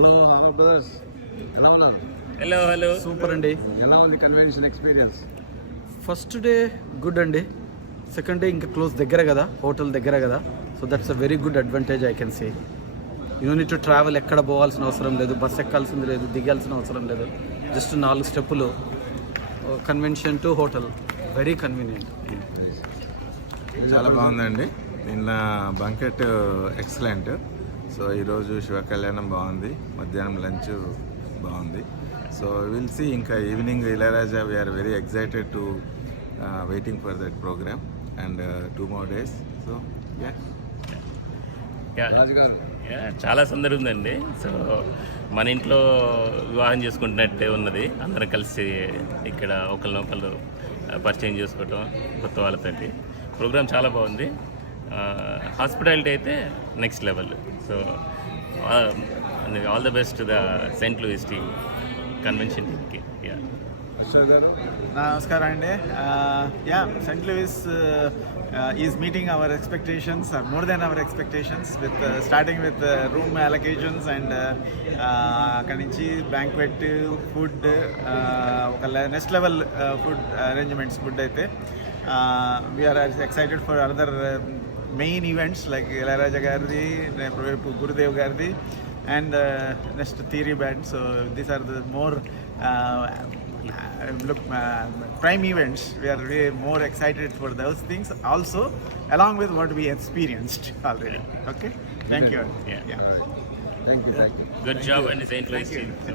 Hello brothers, ఎలా ఉన్నారు? Hello super అండి. ఎలా ఉంది convention experience? First day good అండి. సెకండ్ డే ఇంకా క్లోజ్ దగ్గర కదా, హోటల్ దగ్గర కదా. So that's a very good advantage I can say. Unit to travel, ఎక్కడ పోవాల్సిన అవసరం లేదు, బస్ ఎక్కాల్సింది లేదు, దిగాల్సిన అవసరం లేదు. జస్ట్ 4 స్టెప్పులు convention to hotel. Very convenient. చాలా బాగుందండి. నిన్న బంకెట్ ఎక్సలెంట్. సో ఈరోజు శివ కళ్యాణం బాగుంది, మధ్యాహ్నం లంచ్ బాగుంది. సో విల్ సీ ఇంకా evening Ilaiyaraaja. We are very excited to waiting for that programme and 2 more days. So రాజుగారు, చాలా సందడి ఉందండి. సో మన ఇంట్లో వివాహం చేసుకుంటున్నట్టే ఉన్నది. అందరం కలిసి ఇక్కడ ఒకరినొకరు పరిచయం చేసుకోవటం కొత్త వాళ్ళతోటి. ప్రోగ్రామ్ చాలా బాగుంది. హాస్పిటాలిటీ అయితే next level. So all the best the saint Louis team, convention టీమ్కి. అశోక్ గారు, నమస్కారం అండి. Saint Louis is meeting our expectations, more than our expectations, with starting with room allocations and అక్కడి నుంచి బ్యాంక్వెట్, ఫుడ్, ఒక next level food arrangements. Food అయితే we're excited for other main events like Ilaiyaraaja గారిది, గురుదేవ్ గారిది, and next theory band. So these are the more prime events. We are way more excited for those things also, along with what we experienced already. Okay, thank you. Yeah. Thank you. Good job and Saint Louis team. So